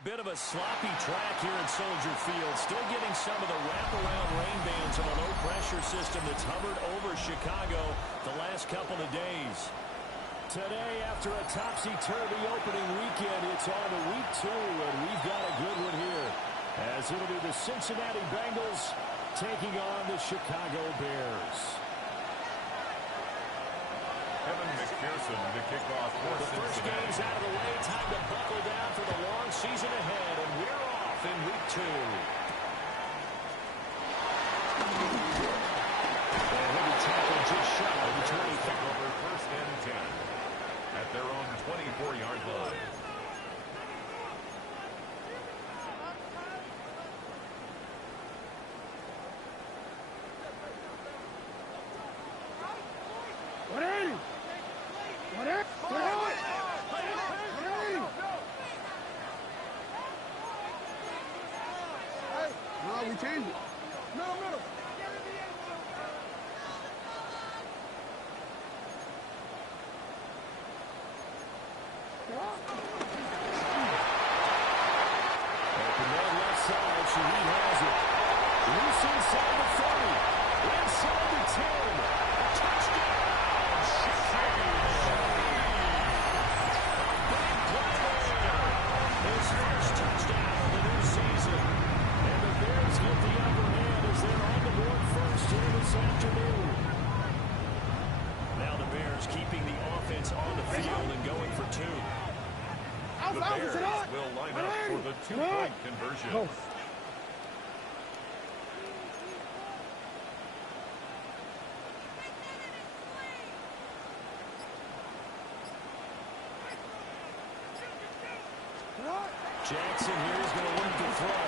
Bit of a sloppy track here at Soldier Field. Still getting some of the wraparound rain bands of a low-pressure system that's hovered over Chicago the last couple of days. Today, after a topsy-turvy opening weekend, it's on to week 2, and we've got a good one here, as it'll be the Cincinnati Bengals taking on the Chicago Bears. Kevin McPherson to kick off for The first game's out of the way. Time to buckle down for the long season ahead, and we're off in week 2. And heavy tackle just shy of the 25. Over first and 10 at their own 24-yard line. We changed it. Middle. Open man left side. Shaheed has it. Loose inside the 30. Inside the 10. Touchdown, Chicago. Big play there. His first touchdown of the new season. And the Bears get the upper hand as they're on the board first here this afternoon. Now the Bears keeping the offense on the field and going for 2. The Bears will line up for the 2-point conversion. Jackson here is going to look to throw.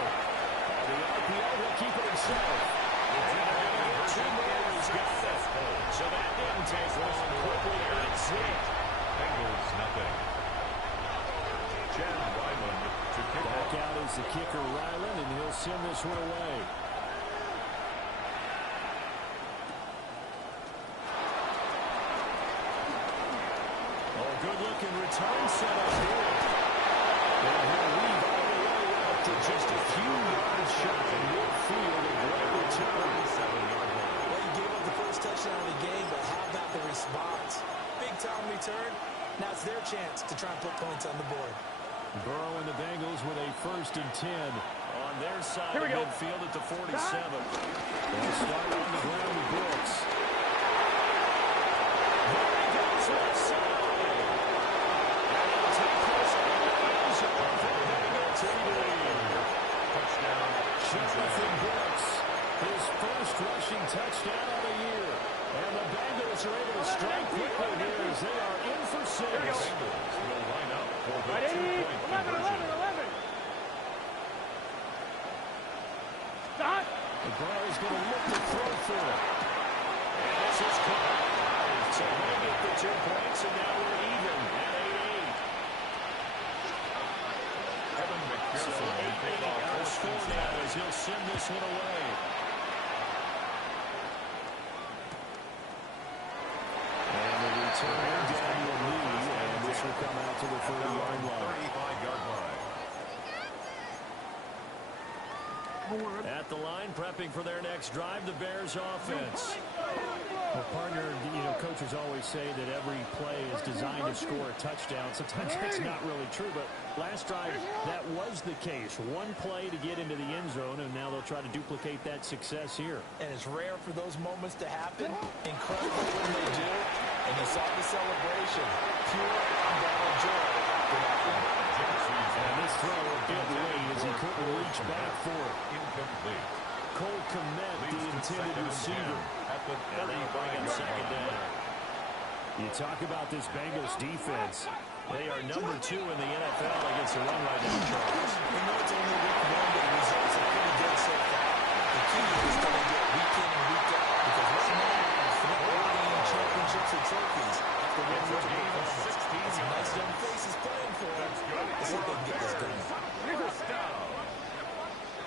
The RPO will keep it himself. So that didn't take long. Quickly earned 6. Bengals nothing. Chad Ryland to kick Back off. out is the kicker, Ryland, and he'll send this one away. Oh, good-looking return set up here. And he'll weave all the way out to just a few yards shy of midfield. A great return. 7-yard line. Well, you gave up the first touchdown of the game, but how about the response? Big-time return. Now it's their chance to try and put points on the board. Burrow and the Bengals with a 1st and 10 on their side of midfield at the 47. They'll start on the ground with Brooks. There he goes left side. And he'll take this in the end zone for the Bengals to lead. Touchdown. Jonathan Brooks, his first rushing touchdown of the year. And the Bengals are able to strike quickly here as they are in for 6. Bengals will line up for the 2-point conversion. The Burrow's going to look to throw for it. And this is caught. So they get the 2 points, and now we're even at 8-8. Kevin So McPherson will kick 8-8 off our for score now Cincinnati. as he'll send this one away. And the return Daniel Lee, and this will come out to the 30-yard line. 35-yard line. At the line, prepping for their next drive, the Bears offense. Well, partner, coaches always say that every play is designed to score a touchdown. Sometimes that's not really true, but last drive, that was the case. One play to get into the end zone, and now they'll try to duplicate that success here. And it's rare for those moments to happen. Incredible when they do. And you saw the celebration. Pure unbridled joy for that one. And this throw a bit late as he couldn't reach back for it. Incomplete. Cole Kmet, the intended receiver. At the And they bring him 35-yard second line. down. You talk about this Bengals defense. They are number 2 in the NFL against the run right now, Charles. We know it's only week 1, but the results are pretty good so far. The key is going to get week in and week out. Because right now, they're not winning championships or trophies after winning It's a multiple game of games. 16 It's a nice yards. young faces playing for them. Let's see if they can get this done. First down.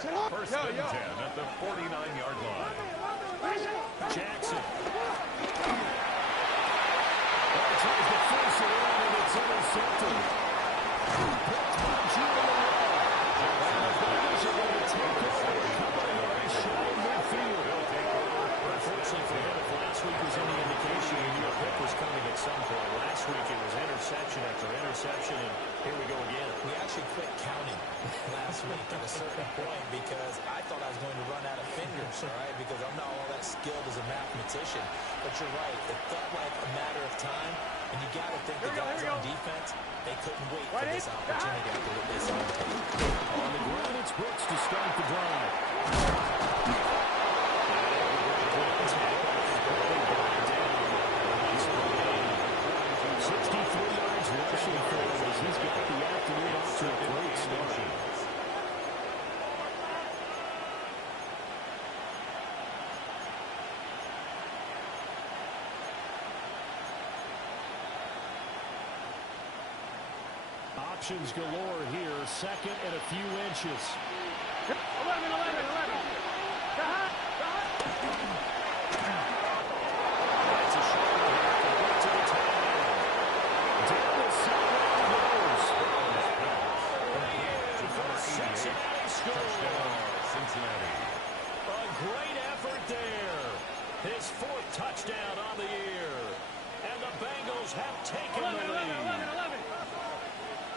First and 10 at the 49-yard line. Jackson. Tries to force it in, and it's intercepted. Picked by Julian Love. counting last week at a certain point because I thought I was going to run out of fingers, all right, because I'm not all that skilled as a mathematician. But you're right. It felt like a matter of time, and you got to think the guys on defense, they couldn't wait for this opportunity after what they saw on tape. On the ground, it's Brooks to start the drive. 63 yards rushing for him as he's got the afternoon off to a great start. Options galore here, second and a few inches. 11. That's a shoulder here, complete to the tight end. Down the sideline goes. Cincinnati scores. Cincinnati. A great effort there. His fourth touchdown on the year. And the Bengals have taken the lead.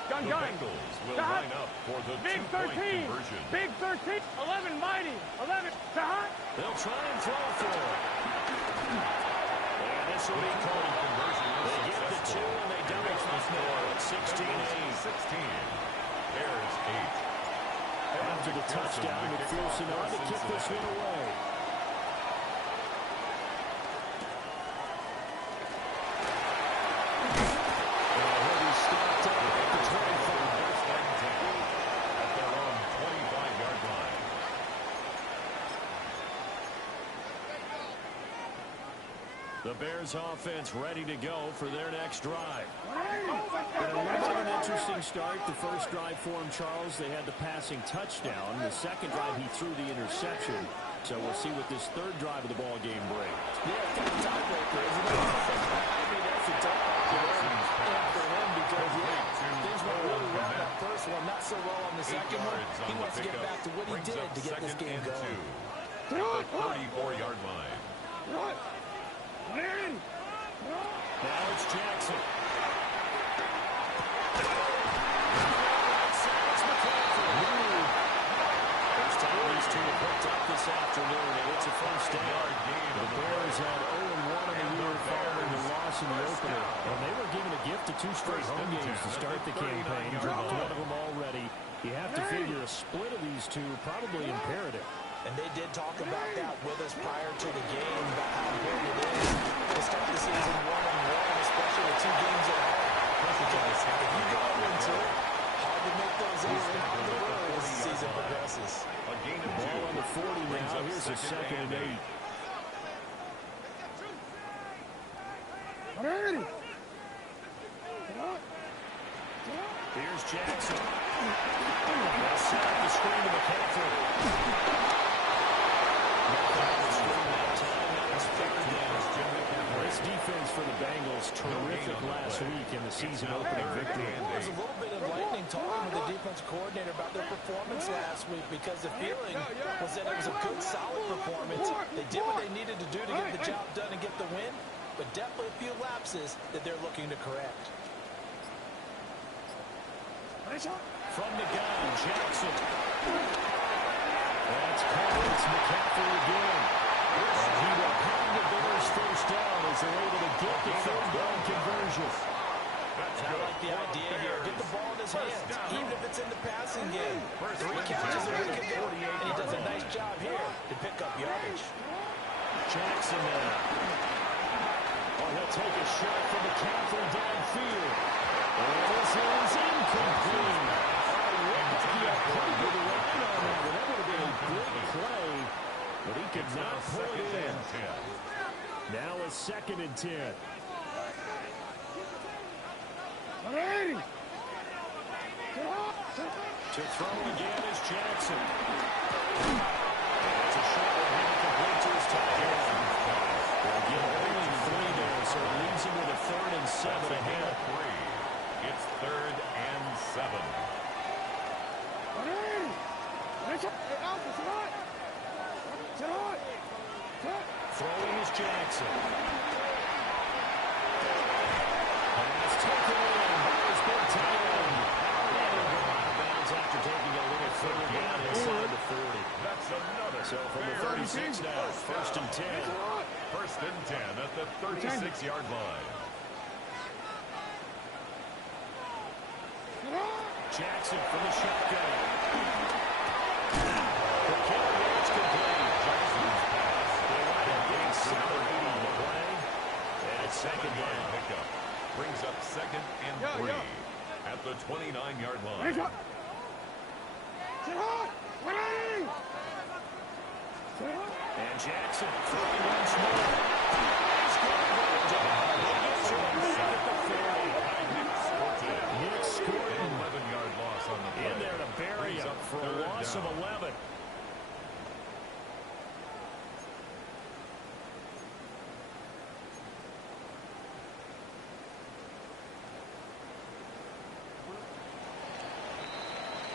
The Bengals will line up for the Big two-point 13. conversion. Big 13. 11 mighty. 11. They'll try and throw for it. And this will be called. They get the two and they double up more at 16-8. 16. Bears 8. After the touchdown, McPherson on to kick this one away. And he'll be stopped up at the 25. At their own 25-yard line. The Bears offense ready to go for their next drive. And a little bit of an interesting start. The first drive for him, Charles, they had the passing touchdown. The second drive, he threw the interception. So we'll see what this third drive of the ball game brings. Yeah, kind of tiebreaker, isn't it? I mean, that's a tough one for him because, things went really well that first one, not so well on the second one. He wants to get back to what he did to get this game going. At the 34-yard line. Now it's Jackson. First time these two have hooked up this afternoon, and it's a first down. The Bears had 0-1 in the year following the loss in the opener. And they were given a gift of 2 straight home games to start the campaign. Dropped one of them already. You have to figure a split of these two probably imperative. And they did talk about that with us prior to the game, about how important it is to start the season 1-1, especially with 2 games at home. Because if you go into it, hard to make those errors on the road as the season progresses. A gain of Ball 2. on the 40 Brings now. up Here's a second and 8. Here's Jackson. They'll set up the screen to McCaffrey. This defense for the Bengals, terrific last week in the season-opening victory. There was a little bit of lightning talking with the defense coordinator about their performance last week because the feeling was that it was a good, solid performance. They did what they needed to do to get the job done and get the win, but definitely a few lapses that they're looking to correct. From the gun, Jackson. That's caught. It's McCaffrey again. And he will pound the Bears first down as they're able to get the third down conversion. And I like the idea here. Get the ball in his hands, even if it's in the passing game. 3 catches a week ago, and he does a nice job here to pick up yardage. Jackson now. Oh, he'll take a shot from McCaffrey downfield. And this is incomplete. That would have been a great play, but he could not pull it in. Now a 2nd and 10. To throw again is Jackson. It's a short one here, complete to his tight end. They'll get only 3 there, so it leaves him with a 3rd and 7 ahead. It's 3rd and 7. Throwing is Jackson. Pass taken in by his big tight end. And he'll go out of bounds 6 now. First and 10. First and 10 at the 36-yard line. Jackson from the shotgun. The carry is complete. Jackson's pass. They wind up getting 7 on the play. And it's second down. Pickup brings up second and 3 at the 29-yard line. And Jackson throwing once more. He's going to go down. He gets it at the 40. Nick scored An 11-yard loss on the play. in there to bury him for a loss of 11.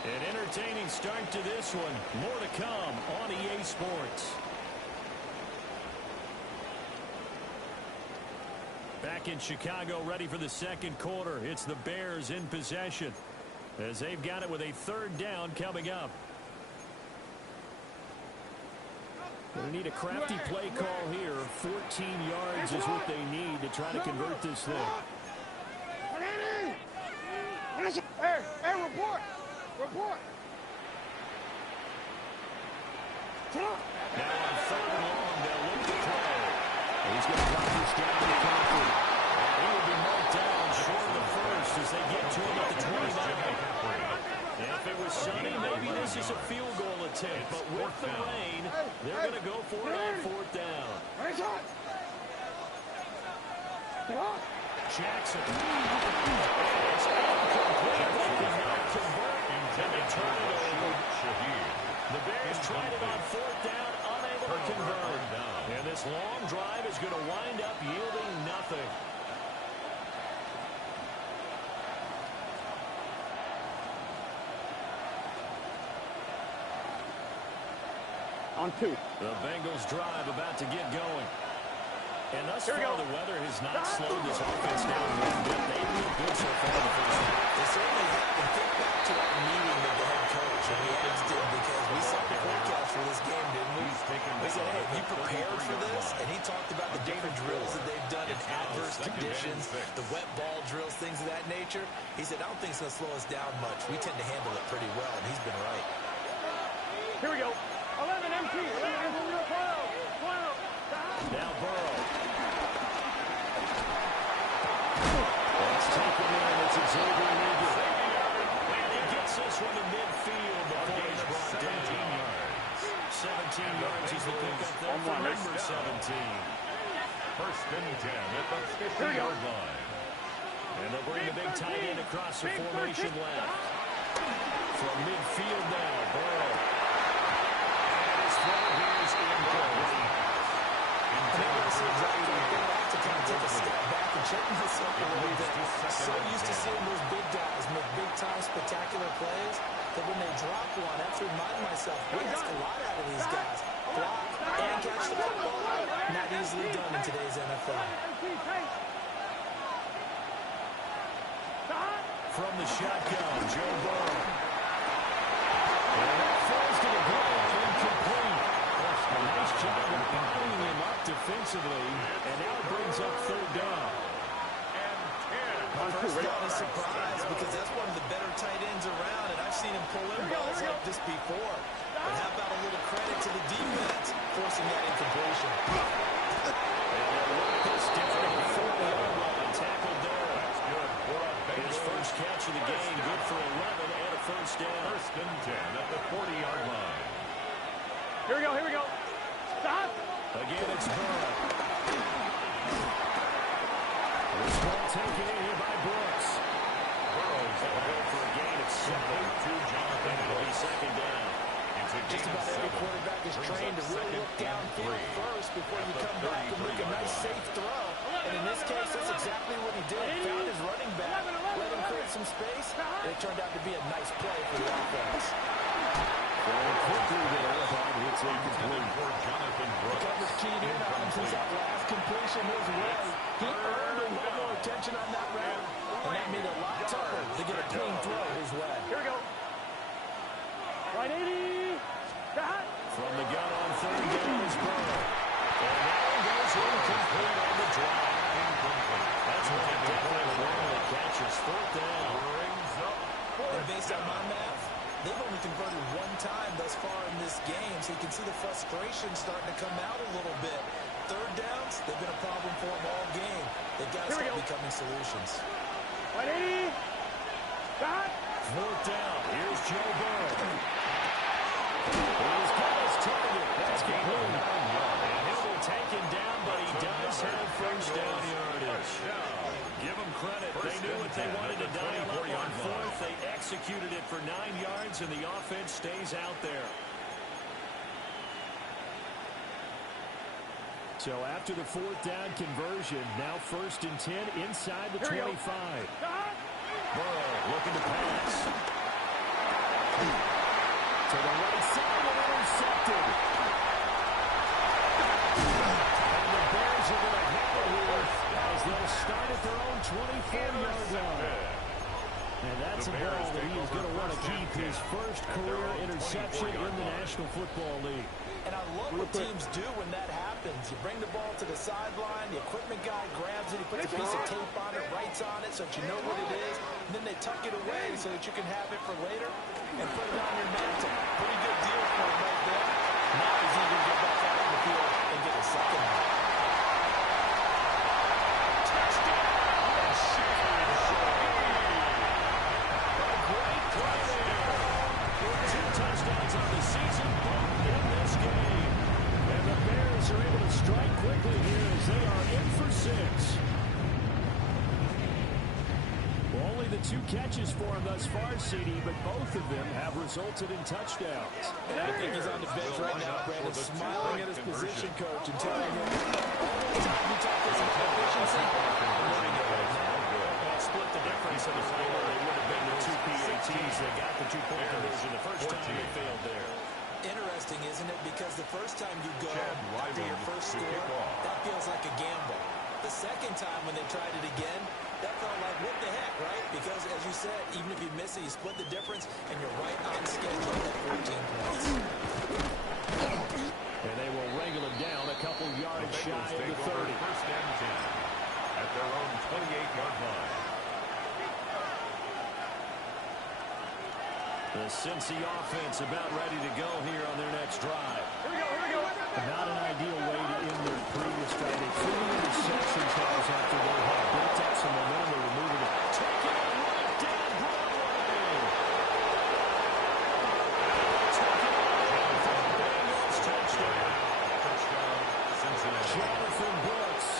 An entertaining start to this one. More to come on EA Sports. Back in Chicago, ready for the second quarter. It's the Bears in possession as they've got it with a third down coming up. They need a crafty play call here. 14 yards is what they need to try to convert this thing. Hey, report! Report! Now on third and long, they'll look to play. He's going to drop this down to Conklin. And he will be marked down short of the first as they get to him at the 29. If it was sunny, maybe this is a field goal attempt. But with the rain, they're going to go for it on fourth down. Jackson. It's incomplete. They cannot convert. And they turn it over. The Bears tried it on fourth down, unable to convert. And this long drive is going to wind up yielding nothing. On 2. The Bengals drive about to get going. And thus far, the weather has not slowed this offense down one bit. They've been good so far in the first half. They certainly have. And think back to our meeting with the head coach. And we asked him because we saw the forecast for this game, didn't we? We said, hey, have you prepared for this? And he talked about the different drills that they've done in adverse conditions, the wet ball drills, things of that nature. He said, I don't think it's going to slow us down much. We tend to handle it pretty well, and he's been right. Here we go. 11 MT. 12. Now Burrow. Let's take it in. It's Xavier Leggett. And he gets this one in midfield before he's brought down. 17 yards is the pickup there for number 17. First and 10 at the 50-yard line. And they'll bring the big tight end across the formation left. From midfield now, Burrow. And his throw here is incomplete. I think we're seeing exactly what they're going to kind of take a step back and check myself a little bit. So used to seeing those big guys make big-time spectacular plays that when they drop one, I have to remind myself, we ask a lot out of these guys. Block and catch the football. Not easily done in today's NFL. From the shotgun, Joe Burrow. And that falls to the ground, incomplete. A nice job of bottling him up defensively, and now it brings up third down. First down is surprise because that's one of the better tight ends around, and I've seen him pull in balls like this before. But how about a little credit to the defense forcing that incompletion? And they'll work this down to the 40-yard line. Tackled there. His first catch of the game, good for 11 and a first down. First and 10 at the 40-yard line. Here we go. Here we go. Stop. Again, it's Burrow. This ball taken in here by Brooks. Burrow's going to go for a gain of 7 to Jonathan. It'll be second down. Just about every quarterback is trained to really look downfield first before you come back and make a nice safe throw. And in this case, that's exactly what he did. Found his running back, let him create some space, and it turned out to be a nice play for the offense. Going quickly there, but it's incomplete. Jonathan Brooks. Coverage keyed in on him since that last completion his way. He earned a lot more attention on that route, and that made it a lot tougher to get a clean throw his way. Here we go. Right 80. Stop. From the gun on third down is Burrow. And that one goes incomplete on the drive. That's what they definitely rarely catches. Fourth down. And based on my math, they've only converted one time thus far in this game, so you can see the frustration starting to come out a little bit. Third downs, they've been a problem for them all game. They've got to start becoming solutions. 180. Got. Fourth down. Here's Joe Burrow. He's got his target. That's complete. And he'll be taken down, but he does have first down yardage. Give them credit. They knew what they wanted to dial up on fourth. They executed it for 9 yards, and the offense stays out there. So after the fourth down conversion, now 1st and 10 inside the 25. Burrow looking to pass. To the right side and intercepted. And the Bears are going to have it here as they'll start at their own 24-yard line. And that's a ball that he is going to want to keep, his first career interception in the National Football League. And I love what teams do when that happens. You bring the ball to the sideline, the equipment guy grabs it, he puts a piece of tape on it, writes on it so that you know what it is, and then they tuck it away so that you can have it for later and put it on your mantle. Pretty good deal for him right there. Now he's even going to get back out on the field and get a second one. Touchdowns on the season, both in this game. And the Bears are able to strike quickly here as they are in for 6. Well, only the 2 catches for him thus far, CD, but both of them have resulted in touchdowns. And I think he's on the bench right now, Brandon, smiling at his position coach and telling him, you talk this efficiency, split the difference in the play where they would have been the 2 PATs. They got the 2-point conversion the first time they failed there. Interesting, isn't it? Because the first time you go after your first score, that feels like a gamble. The second time when they tried it again, that felt like, what the heck, right? Because, as you said, even if you miss it, you split the difference, and you're right on schedule at 14 points. And they will wrangle him down a couple yards shy of the 30. First and 10 at their own 28-yard line. The Cincy offense about ready to go here on their next drive. Here we go. Not an ideal way to end their previous drive. They threw interceptions calls after they had built up some momentum. They were moving it. Take it right down Broadway. Take it down for the Bengals. Touchdown. Cincinnati. Jonathan Brooks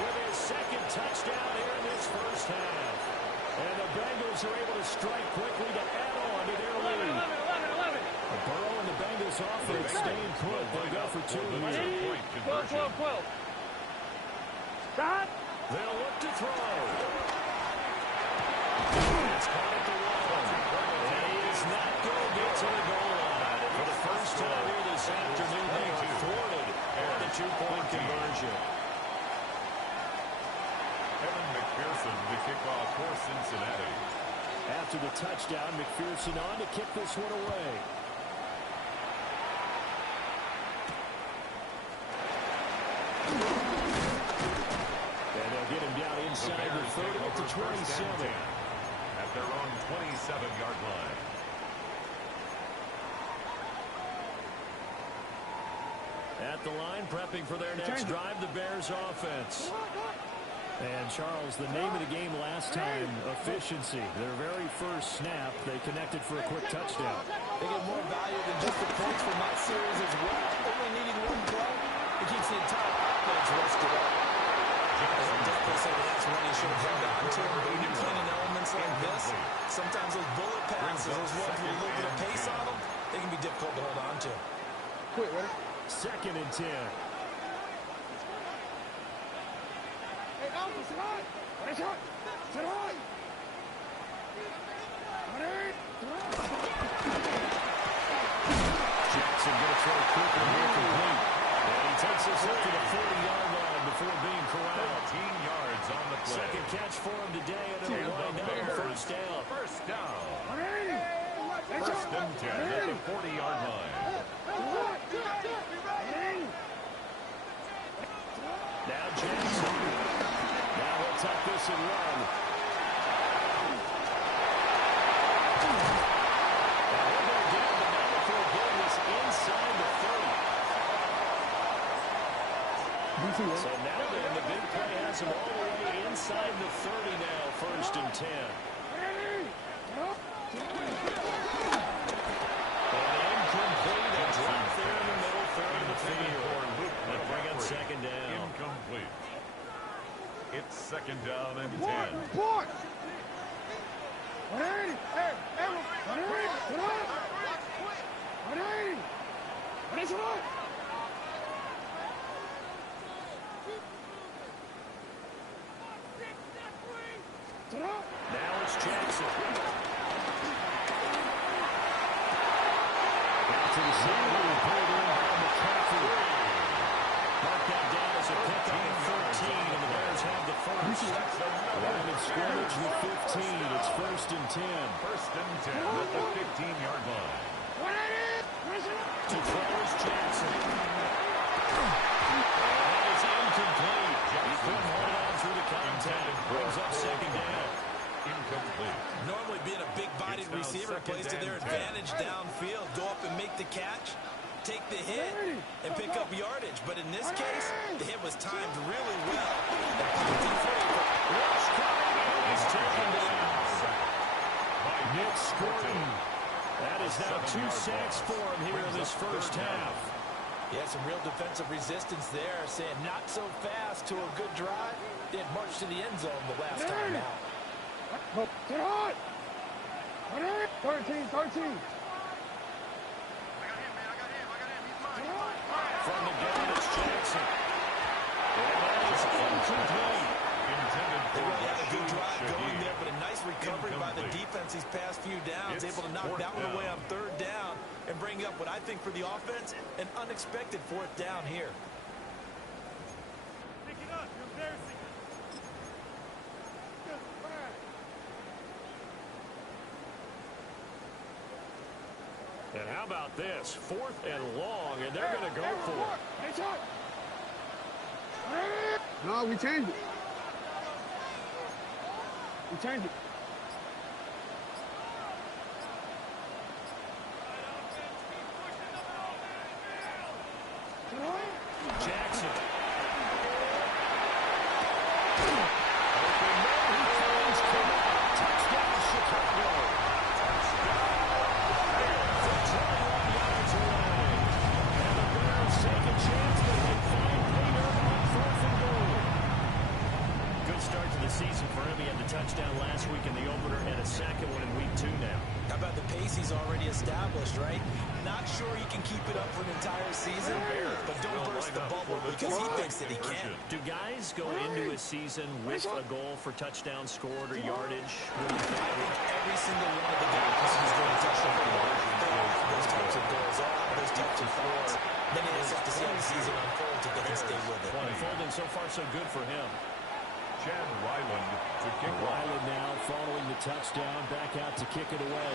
with his second touchdown here in this first half. And the Bengals are able to strike quickly to add on to their lead. 11. Burrow and the Bengals offense staying put. They'll go for 2 here. 12. Got. They'll look to throw. It's caught at the 1. And he is not going to get to the goal line. For the first time here this afternoon, they are thwarted on the 2-point conversion. Evan McPherson, the kickoff for Cincinnati. After the touchdown, McPherson on to kick this one away. And they'll get him down inside the 30 up to 27. At their own 27-yard line. At the line, prepping for their next drive, the Bears offense. And, Charles, the name of the game last time, efficiency. Their very first snap, they connected for a quick touchdown. They get more value than just the points from that series as well. Only needing one play, it keeps the entire offense rested up. And definitely say that's one you should have held on to. When you're cleaning elements like this, sometimes those bullet passes, those ones with a little bit of pace on them, they can be difficult to hold on to. Quick, ready? 2nd and 10. Hey, Alpha, sit high. Sit high. Sit high. Jackson going to throw quickly here complete. And he takes us up to the 40-yard line before being corralled. 13 yards on the play. Second catch for him today, and it'll wind up first down. First down. 180. First and 10 at the 40-yard line. Now Jackson. Now he'll tuck this and run. Now he'll go down, but now before getting this inside the 30. So now then, the big play has him all the way inside the 30 now, 1st and 10. And incomplete, a drop there in the middle, third of the field. And bring up 2nd down. Incomplete. It's 2nd down and 10. Report! 180! Hey, 180! 180! 180! Now it's Jackson. Out to the sideline, pulled in by McCaffrey. Mark that down as a pickup at 13, and the Bears have the first. Line of scrimmage with 15. It's 1st and 10. 1st and 10 at the 15-yard line. To throw is Jackson. That is incomplete. He couldn't hold on through the contact. Brings up 2nd down. Incomplete. Normally being a big-bodied receiver plays to their advantage downfield. Go up and make the catch, take the hit, and pick up yardage. But in this case, the hit was timed really well. Rush coming in. He's taken down by Nick Scurton. That is now 2 sacks for him here in this first half. Yeah, some real defensive resistance there, saying not so fast to a good drive. They had marched to the end zone the last time out. Get hot! 13, 13. From the gun, it's Jackson. And that is incomplete. They really had a good drive going there, but a nice recovery by the defense these past few downs, able to knock that one away on 3rd down and bring up what I think for the offense, an unexpected 4th down here. Pick it up, you're embarrassing. And how about this? 4th and long, and they're going to go for it. No, we changed it. We changed it. Jackson. Touchdown, Chicago. From 21 yards away. And the Bears take a chance, but they find Pater on 4th and goal. Good start to the season for him. He had the touchdown last week in the opener and a 2nd one in week 2 now. How about the pace he's already established, right? Not sure he can keep it up for an entire season, but don't burst the bubble because he thinks that he can. Do guys go into a season with a goal for touchdown scored or yardage? I think every single one of the guys who's going to touch the ball, they all have those types of goals, all have those types of thoughts. Then he just have to see how the season unfolds if they can stay with it. Unfolding so far so good for him. Chad Ryland to kick off. Ryland now following the touchdown, back out to kick it away.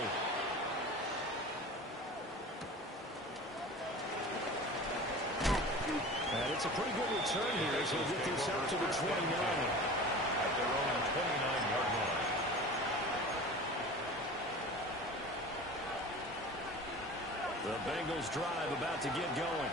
And it's a pretty good return here as he'll get this out to the 29. At their own 29-yard line. The Bengals drive about to get going.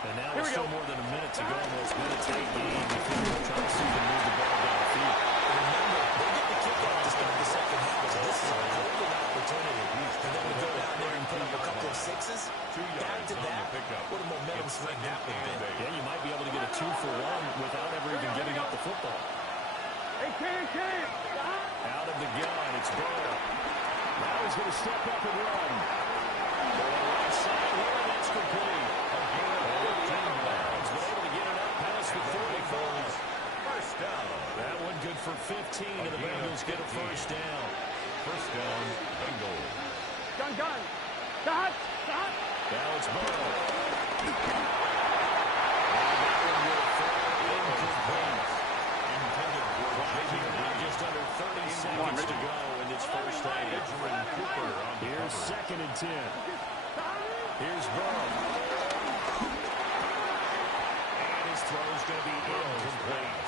And now there's still more than a minute to go in this minute-take game before they'll try to see them move the ball downfield. Remember, they get the kickoff to start the 2nd half, so this is a golden opportunity for them to go down there and put up a couple of sixes. Back to that, what a momentum swing that would be. Yeah, you might be able to get a 2-for-1 without ever even giving up the football. Out of the gun, it's Burrow. Now he's going to step up and run. Right side here, that's complete. Been able to get it up past the 45. First down. That one good for 15, and the Bengals get a first down. First down, Bengals. Gun. Stop. Now it's Burrow. That one will fall incomplete. Intended for Now just under 30 seconds to go in this first half. Edgerrin Cooper on the Here's cover. 2nd and 10. Here's Burrow. going to be incomplete.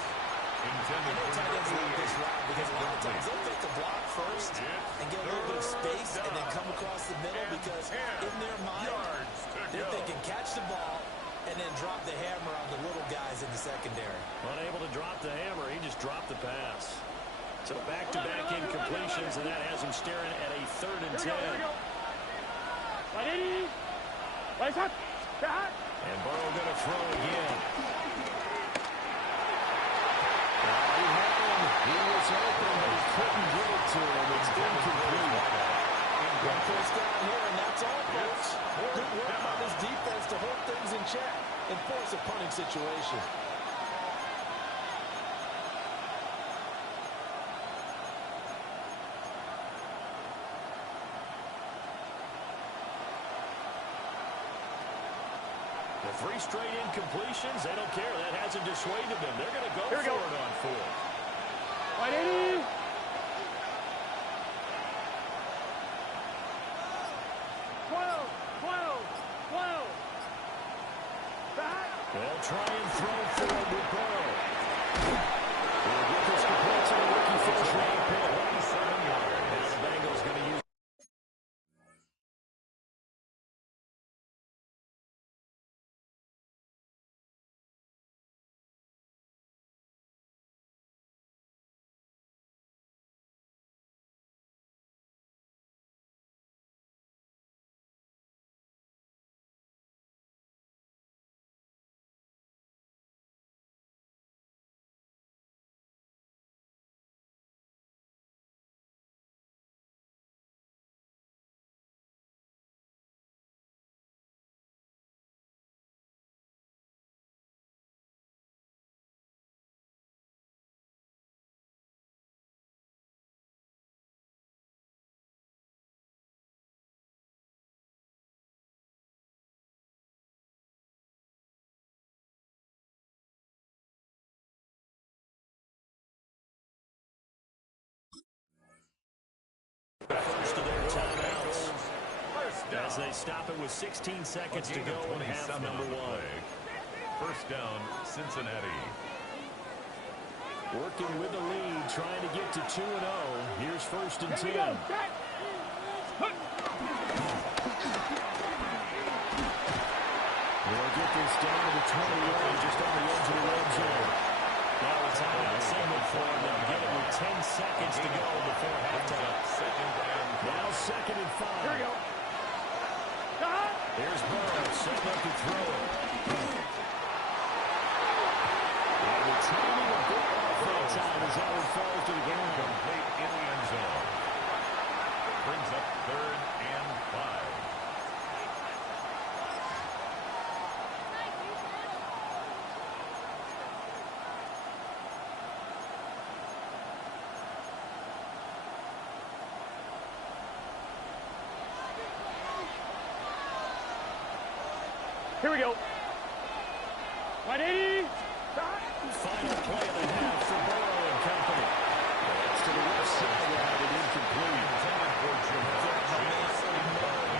I know tight ends like this route because a lot of times they'll take the block first and get a little bit of space and then come across the middle because in their mind, they're thinking catch the ball and then drop the hammer on the little guys in the secondary. Unable to drop the hammer, he just dropped the pass. So back-to-back incompletions, and that has him staring at a 3rd and 10. And Burrow going to throw again. He had him. He was open, but he couldn't get it to him. It's incomplete. One first down here, and that's all, folks. Good work by this defense to hold things in check and force a punting situation. The 3 straight incompletions, they don't care. That hasn't dissuaded them. They're going to go for it on 4th. Right, Eddie. They'll try and throw for it with Burrow. He'll get this complete to the rookie first-round pick. 27 yards. Now the Bengals going to use. First of their timeouts as they stop it with 16 seconds to go in half number 1. First down, Cincinnati. Working with the lead, trying to get to 2-0. Here's 1st and 10. They'll get this down to the 21, just on the edge of the red zone. Now a timeout signal for them. They'll get it with 10 seconds to go before halftime. Now 2nd and 5. Here we go. Here's Burrow setting up to throw it. And the timing of bit off that time as that one falls to the ground. Complete in the end zone. Brings up 3rd and 5. Here we go. 180. Final play of the half for Burrow and company. That's to the left sideline and incomplete.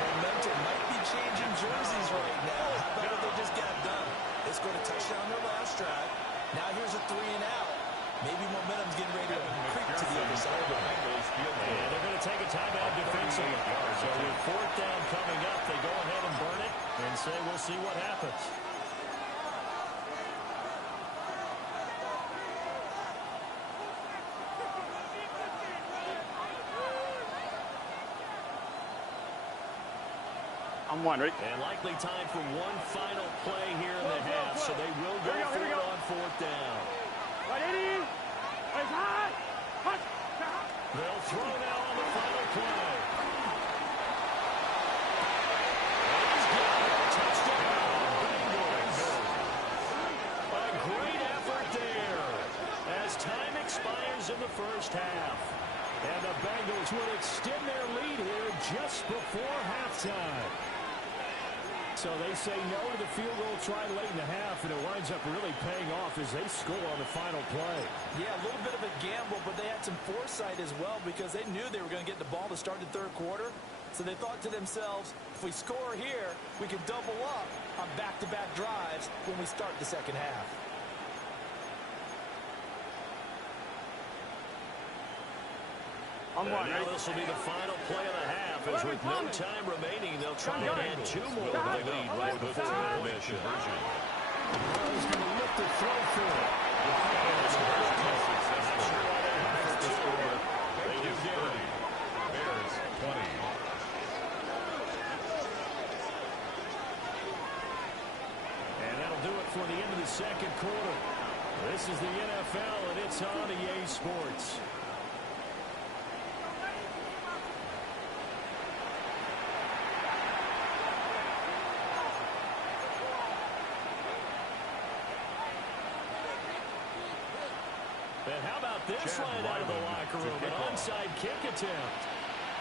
Momentum might be changing jerseys right now. How about what they just got done? They scored a touchdown their last drive. Now here's a 3 and out. Maybe momentum's getting ready to creep to the other sideline. And they're going to take a timeout defensively. So with 4th down coming up, they go ahead and burn it and say we'll see what happens. I'm wondering. And likely time for one final play here in the half, so they will go for it on 4th down. 180. They'll throw now on the final play. He's got a touchdown. Bengals. A great effort there as time expires in the first half. And the Bengals will extend their lead here just before halftime. So they say no to the field goal tried late in the half, and it winds up really paying off as they score on the final play. Yeah, a little bit of a gamble, but they had some foresight as well because they knew they were going to get the ball to start the 3rd quarter. So they thought to themselves, if we score here, we can double up on back-to-back drives when we start the 2nd half. On one. Now this will be the final play of the half, as with no time remaining, they'll try and add 2 more to the lead right before intermission. He's going to look to throw for it. They do get it. Bears 20. And that'll do it for the end of the second quarter. This is the NFL, and it's on EA Sports. And how about this line out of the locker room? An onside kick attempt.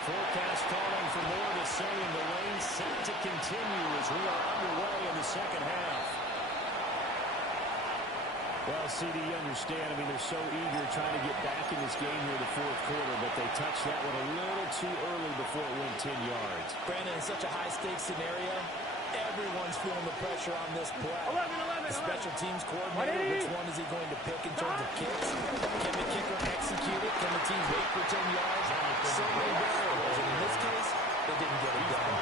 Forecast calling for more to say, and the rain set to continue as we are underway in the second half. Well, CD, you understand. I mean, they're so eager trying to get back in this game here in the fourth quarter, but they touched that one a little too early before it went 10 yards. Brandon, in such a high-stakes scenario, everyone's feeling the pressure on this play. 11. The special teams coordinator, which one is he going to pick in terms of kicks? Can the kicker execute it? Can the team wait for 10 yards? So many variables, and in this case, they didn't get it done.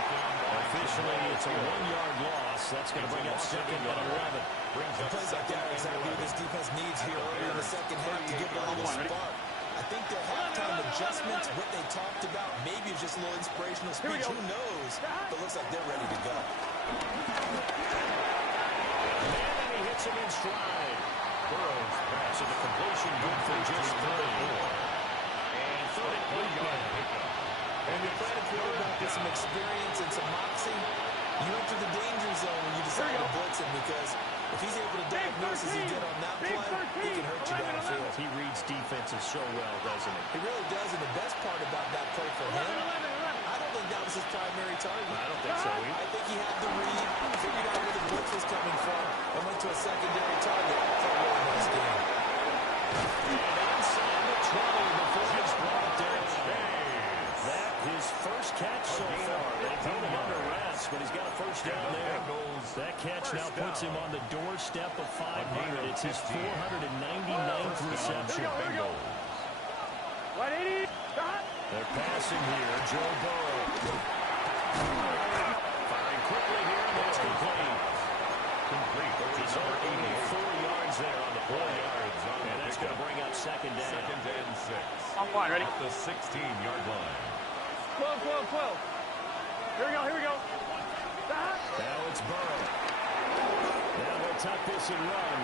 Officially, it's a 1-yard loss. That's going to bring up second and 11. Plays like that are exactly what this defense needs here early in the second half to give them a little spark. I think their halftime adjustments, what they talked about, maybe it's just a little inspirational speech. Who knows? But it looks like they're ready to go. And he hits him in stride. Burrow's pass. So the completion good for just 3. And 3-yard pickup. And you're trying to quarterback with some experience and some moxie. You enter the danger zone when you decide to blitz him, because if he's able to diagnose as he did on that play, he can hurt you downfield. He reads defenses so well, doesn't he? He really does, and the best part about that play for him, I don't think that was his primary target. I don't think so either. I think he had the read, figured out where the blitz was coming from, and went to a secondary target for a really nice game. And inside the 20 before he's brought down. That his first catch so far. They put him under rest, but he's got a first down there. That catch now puts him on the doorstep of 500. It's his 499th reception. They're passing here. Joe Burrow. Firing quickly here, and that's complete. He's already 84 yards there on the play. And that's going to bring up second down. Second and 6. On one, ready? At the 16-yard line. 12. Here we go. Now it's Burrow. Now they'll tuck this and run.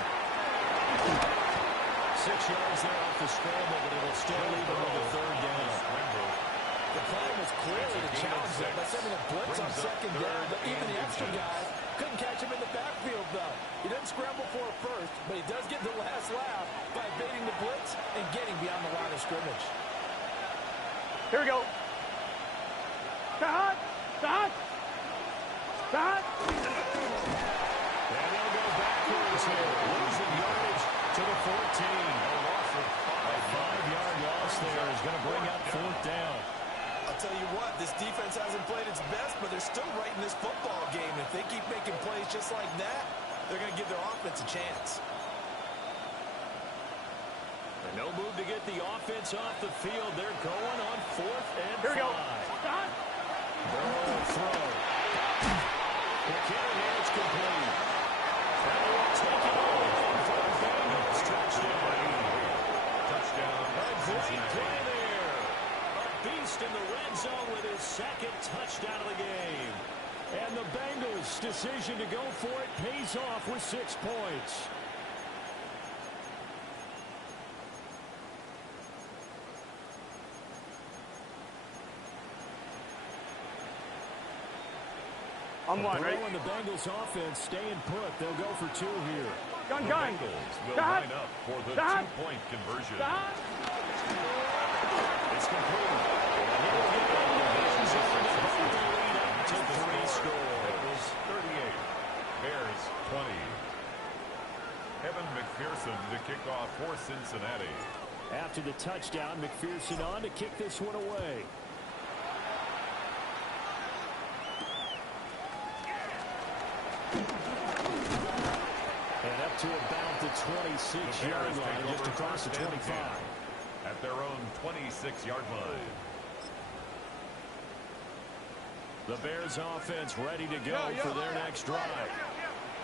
6 yards there off the scramble, but it'll still leave him with a third down. The plan was clearly to challenge them by sending a blitz on second down, but even the extra guy couldn't catch him in the backfield, though. He doesn't scramble for it first, but he does get the last laugh by evading the blitz and getting beyond the line of scrimmage. Here we go. Stop. And they'll go backwards here, losing yardage to the 14. A 5-yard loss there is going to bring up fourth down. I'll tell you what, this defense hasn't played its best, but they're still right in this football game. If they keep making plays just like that, they're going to give their offense a chance. And no move to get the offense off the field. They're going on 4th and 5. Here we go. Burrow will throw. McKinnon, and it's complete. And they will take it over for the Bengals. Touchdown. A great play there. A beast in the red zone with his second touchdown of the game. And the Bengals' decision to go for it pays off with 6 points. On one, ready? Burrow and the Bengals offense staying put. They'll go for 2 here. Gun. Bengals will line up for the 2-point conversion. It's complete. And he will get out of the end zone and hold the lead up to 3 scores. 38. Bears 20. Evan McPherson to kick off for Cincinnati. After the touchdown, McPherson on to kick this one away. And up to about the 26-yard line, just across the 25. at their own 26-yard line. The Bears offense ready to go for their next drive.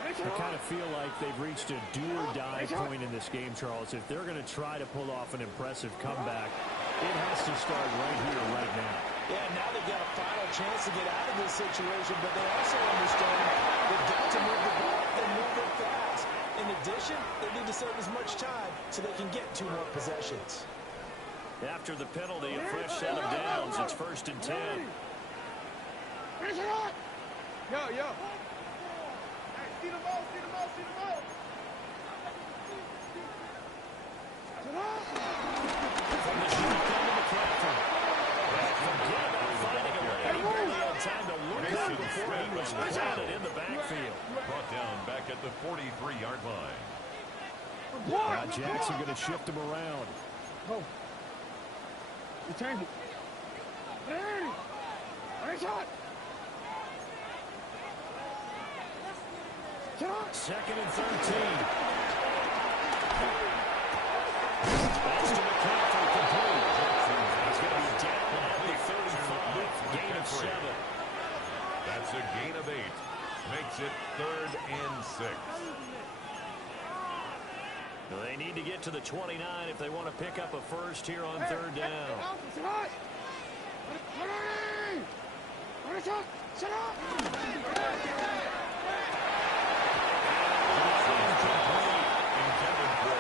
I kind of feel like they've reached a do-or-die point in this game, Charles. If they're going to try to pull off an impressive comeback, it has to start right here, right now. Yeah, now they've got a final chance to get out of this situation, but they also understand they've got to move the ball and move it fast. In addition, they need to save as much time so they can get 2 more possessions. After the penalty, a fresh set of downs. It's 1st and 10. Yo. See the ball. From the shotgun to McCaffrey. Forget about finding a lane. He barely had time to look up before he was planted in the backfield. Brought down back at the 43-yard line. Now Jackson going to shift him around. Go. Return it. Nice shot. 2nd and 13. Pass to McCaffrey, complete. He's going to be down at the 35. Gain of 7. That's a gain of 8. Makes it 3rd and 6. They need to get to the 29 if they want to pick up a first here on 3rd down.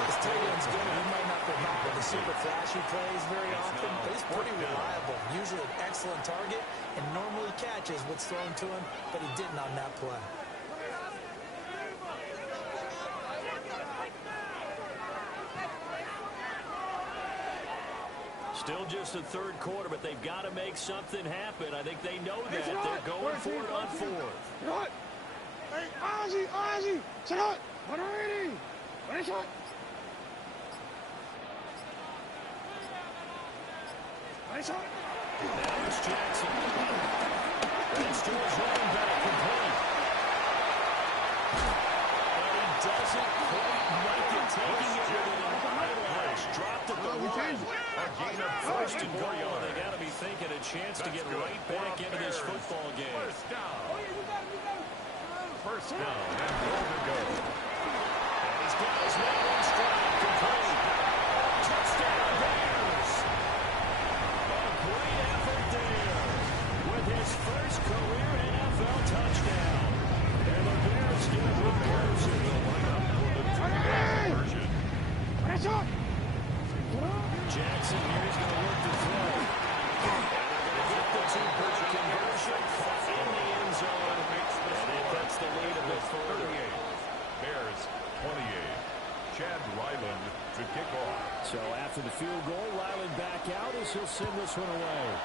This tight end's good. He might not come out with the super flashy plays very often, but he's pretty reliable. Usually an excellent target and normally catches what's thrown to him, but he didn't on that play. Still just the 3rd quarter, but they've got to make something happen. I think they know that. They're going for it on 4th. Hey, Ozzy, shut up. Nice shot. Nice shot. Now it's Jackson. That's to his running back, complete. And he doesn't quite make it, taking it within an eyelash. Dropped at the line. A gain of 1st and goal. They got to be thinking a chance to get right back into this football game. First down. First down and goal to go. And he's got his man on strike, complete. Touchdown, Bears. A great effort there with his first career NFL touchdown. And the Bears get a conversion. The lineup for the 2-point conversion. Nice shot. Jackson here is going to work the throw. And they're going to get the 2-point conversion in the end zone. And it cuts the lead a bit further. 38. Bears 28. Chad Ryland to kick off. So after the field goal, Ryland back out as he'll send this one away.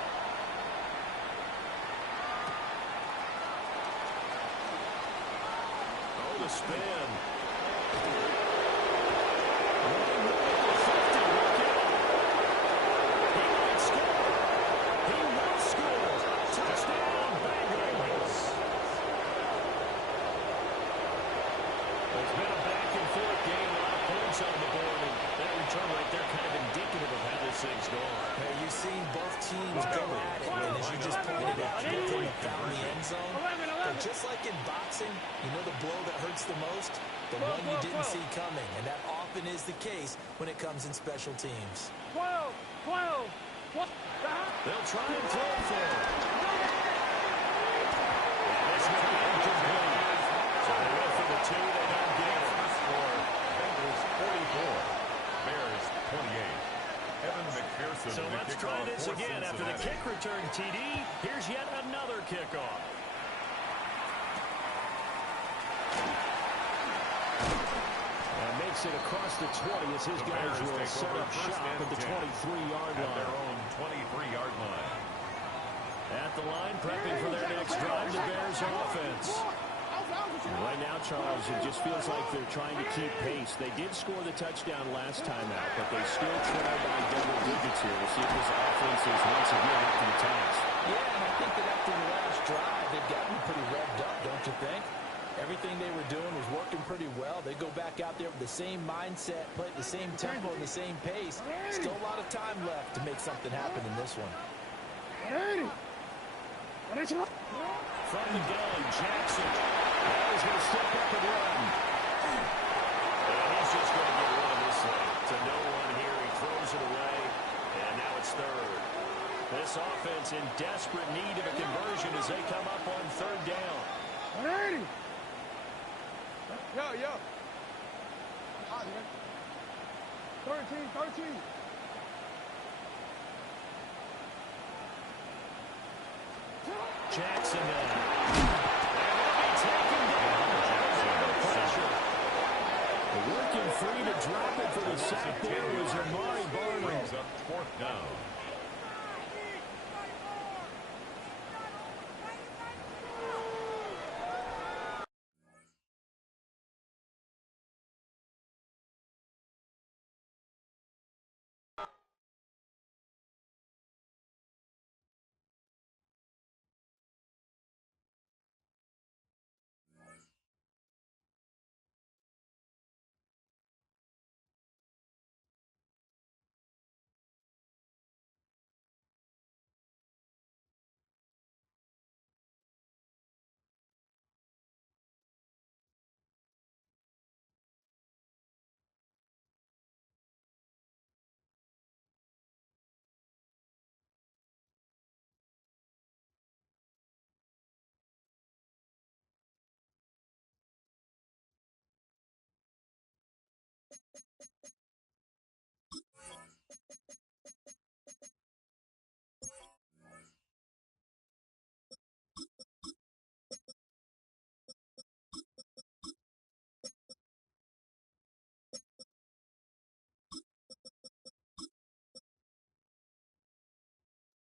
Oh, the spin. Hey, you've seen both teams go at it, and as you just pointed out, both of them found the end zone. But just like in boxing, you know the blow that hurts the most? The one you didn't see coming, and that often is the case when it comes in special teams. 12. They'll try and throw for it. This is going to be incomplete. So they go for the 2, they don't get it. Score, Bengals 44. Bears 28. Evan McPherson. So let's try this again. After the kick return, TD, here's yet another kickoff. And makes it across the 20 as his guys will set up shop at the 23-yard line. At their own 23-yard line. At the line, prepping for their next drive, the Bears offense. Right now, Charles, it just feels like they're trying to keep pace. They did score the touchdown last time out, but they still trail by double digits here. We'll see if this offense is once again up to the task. Yeah, and I think that after the last drive, they've gotten pretty revved up, don't you think? Everything they were doing was working pretty well. They go back out there with the same mindset, play at the same tempo and the same pace. Still a lot of time left to make something happen in this one. From the gun, Jackson. Now he's going to step up and run. And he's just going to get rid of this one. To no one here. He throws it away. And now it's third. This offense in desperate need of a conversion as they come up on third down. 180. Yo. 13. Jackson taken down. Pressure. Working free to drop it for the sack there was Amari Barnum. Brings up fourth down.